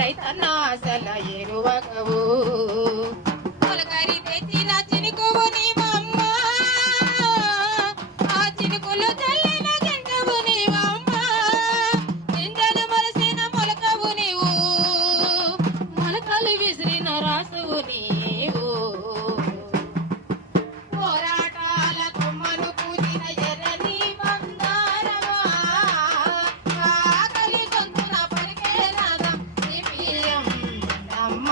రైతన్న అసల ఎరువకవు మొలకరి తెచ్చిన చినుకువు నీవమ్మ ఆ చినుకులు చల్లిన గింజవు నీవమ్మ గింజను మలసిన మొలకవు నీవు మొలకలు విసిరిన రాసువు నీవు పోరాటాల కొమ్మను పూజిన ఎర్రని బంగారమా ఆకలి గొంతున పలికే నాదం సిపిఎం జెండమ్మ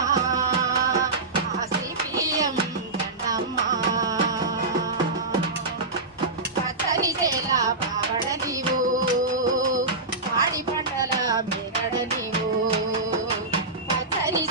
ఆ సిపిఎం జెండమ్మ పచ్చని చేల పావడ నీవు పాడి పంటల మెరడ నీవు పచ్చని